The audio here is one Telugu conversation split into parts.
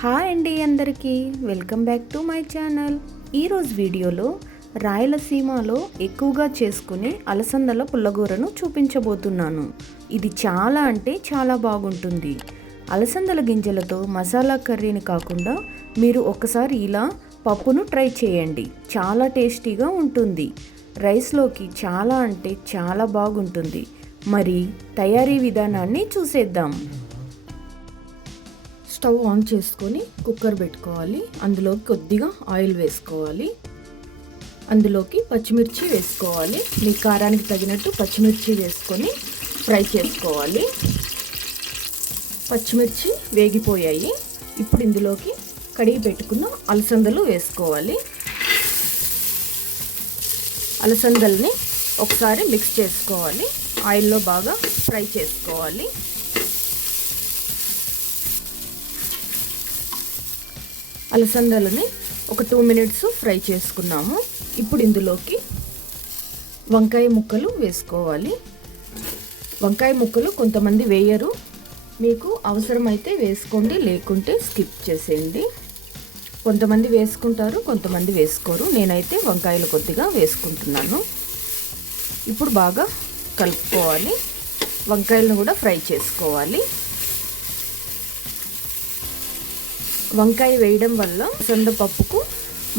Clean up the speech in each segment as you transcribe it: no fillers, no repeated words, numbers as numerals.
హాయ్ అండి అందరికీ welcome back to my channel. ఈరోజు వీడియోలో రాయలసీమలో ఎక్కువగా చేసుకునే అలసందల పుల్లగూరను చూపించబోతున్నాను. ఇది చాలా అంటే చాలా బాగుంటుంది. అలసందల గింజలతో మసాలా కర్రీని కాకుండా మీరు ఒకసారి ఇలా పప్పును ట్రై చేయండి. చాలా టేస్టీగా ఉంటుంది. రైస్లోకి చాలా అంటే చాలా బాగుంటుంది. మరి తయారీ విధానాన్ని చూసేద్దాం. స్టవ్ ఆన్ చేసుకొని కుక్కర్ పెట్టుకోవాలి. అందులోకి కొద్దిగా ఆయిల్ వేసుకోవాలి. అందులోకి పచ్చిమిర్చి వేసుకోవాలి. మీ కారానికి తగినట్టు పచ్చిమిర్చి వేసుకొని ఫ్రై చేసుకోవాలి. పచ్చిమిర్చి వేగిపోయాయి. ఇప్పుడు ఇందులోకి కడిగి పెట్టుకున్న అలసందలు వేసుకోవాలి. అలసందల్ని ఒకసారి మిక్స్ చేసుకోవాలి. ఆయిల్లో బాగా ఫ్రై చేసుకోవాలి. అలసందలని ఒక 2 మినిట్స్ ఫ్రై చేసుకున్నాము. ఇప్పుడు ఇందులోకి వంకాయ ముక్కలు వేసుకోవాలి. వంకాయ ముక్కలు కొంతమంది వేయరు. మీకు అవసరమైతే వేసుకోండి, లేకుంటే స్కిప్ చేసేయండి. కొంతమంది వేసుకుంటారు, కొంతమంది వేసుకోరు. నేనైతే వంకాయలు కొద్దిగా వేసుకుంటున్నాను. ఇప్పుడు బాగా కలుపుకోవాలి. వంకాయలను కూడా ఫ్రై చేసుకోవాలి. వంకాయ వేయడం వల్ల అలసందపప్పుకు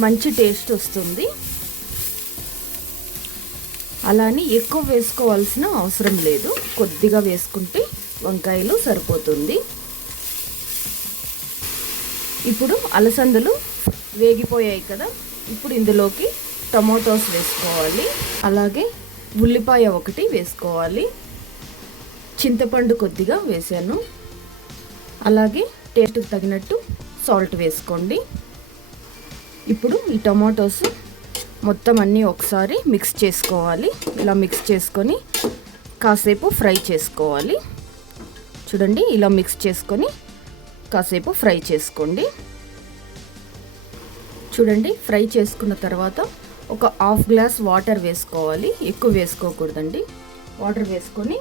మంచి టేస్ట్ వస్తుంది. అలానే ఎక్కువ వేసుకోవాల్సిన అవసరం లేదు. కొద్దిగా వేసుకుంటే వంకాయలు సరిపోతుంది. ఇప్పుడు అలసందలు వేగిపోయాయి కదా. ఇప్పుడు ఇందులోకి టమాటోస్ వేసుకోవాలి. అలాగే ఉల్లిపాయ ఒకటి వేసుకోవాలి. చింతపండు కొద్దిగా వేసాను. అలాగే టేస్ట్కి తగినట్టు సాల్ట్ వేసుకోండి. ఇప్పుడు ఈ టమాటోస్ మొత్తం అన్నీ ఒకసారి మిక్స్ చేసుకోవాలి. ఇలా మిక్స్ చేసుకొని కాసేపు ఫ్రై చేసుకోవాలి. చూడండి, ఇలా మిక్స్ చేసుకొని కాసేపు ఫ్రై చేసుకోండి. చూడండి, ఫ్రై చేసుకున్న తర్వాత ఒక హాఫ్ గ్లాస్ వాటర్ వేసుకోవాలి. ఎక్కువ వేసుకోకూడదండి. వాటర్ వేసుకొని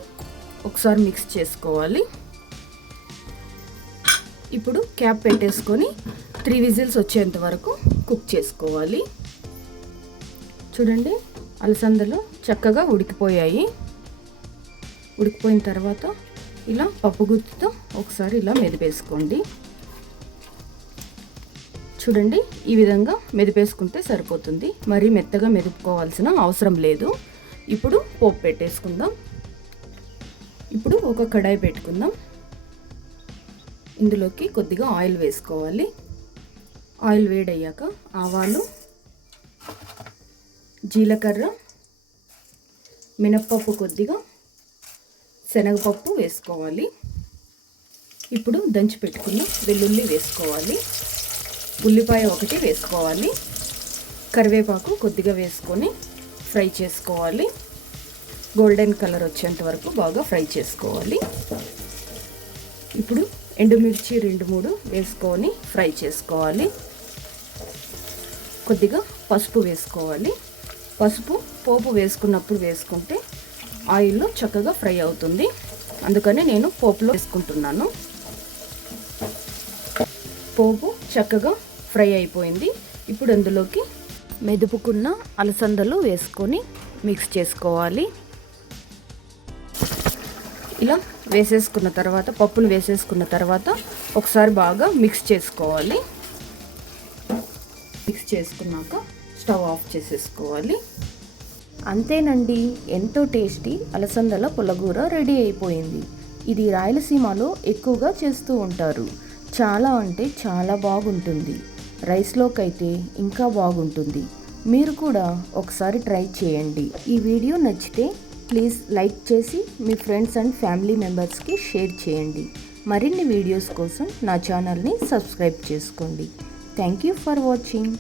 ఒకసారి మిక్స్ చేసుకోవాలి. ఇప్పుడు క్యాప్ పెట్టేసుకొని 3 విజిల్స్ వచ్చేంత వరకు కుక్ చేసుకోవాలి. చూడండి, అలసందలు చక్కగా ఉడికిపోయాయి. ఉడికిపోయిన తర్వాత ఇలా పప్పు గుత్తితో ఒకసారి ఇలా మెదిపేసుకోండి. చూడండి, ఈ విధంగా మెదిపేసుకుంటే సరిపోతుంది. మరీ మెత్తగా మెదుపుకోవాల్సిన అవసరం లేదు. ఇప్పుడు పోపు పెట్టేసుకుందాం. ఇప్పుడు ఒక కడాయి పెట్టుకుందాం. ఇందులోకి కొద్దిగా ఆయిల్ వేసుకోవాలి. ఆయిల్ వేడయ్యాక ఆవాలు, జీలకర్ర, మినప్పప్పు, కొద్దిగా శనగపప్పు వేసుకోవాలి. ఇప్పుడు దంచి పెట్టుకుని వెల్లుల్లి వేసుకోవాలి. ఉల్లిపాయ ఒకటి వేసుకోవాలి. కరివేపాకు కొద్దిగా వేసుకొని ఫ్రై చేసుకోవాలి. గోల్డెన్ కలర్ వచ్చేంత వరకు బాగా ఫ్రై చేసుకోవాలి. ఇప్పుడు ఎండుమిర్చి 2-3 వేసుకొని ఫ్రై చేసుకోవాలి. కొద్దిగా పసుపు వేసుకోవాలి. పసుపు పోపు వేసుకున్నప్పుడు వేసుకుంటే ఆయిల్లో చక్కగా ఫ్రై అవుతుంది. అందుకని నేను పోపులో వేసుకుంటున్నాను. పోపు చక్కగా ఫ్రై అయిపోయింది. ఇప్పుడు అందులోకి మెదుపుకున్న అలసందలు వేసుకొని మిక్స్ చేసుకోవాలి. ఇలా వేసేసుకున్న తర్వాత, పప్పును వేసేసుకున్న తర్వాత ఒకసారి బాగా మిక్స్ చేసుకోవాలి. మిక్స్ చేసుకున్నాక స్టవ్ ఆఫ్ చేసేసుకోవాలి. అంతేనండి, ఎంతో టేస్టీ అలసందల పుల్లగూర రెడీ అయిపోయింది. ఇది రాయలసీమలో ఎక్కువగా చేస్తూ ఉంటారు. చాలా అంటే చాలా బాగుంటుంది. రైస్లోకి అయితే ఇంకా బాగుంటుంది. మీరు కూడా ఒకసారి ట్రై చేయండి. ఈ వీడియో నచ్చితే ప్లీజ్ లైక్ చేసి మీ ఫ్రెండ్స్ అండ్ ఫ్యామిలీ మెంబర్స్కి షేర్ చేయండి. మరిన్ని వీడియోస్ కోసం నా ఛానల్ని సబ్స్క్రైబ్ చేసుకోండి. Thank you for watching.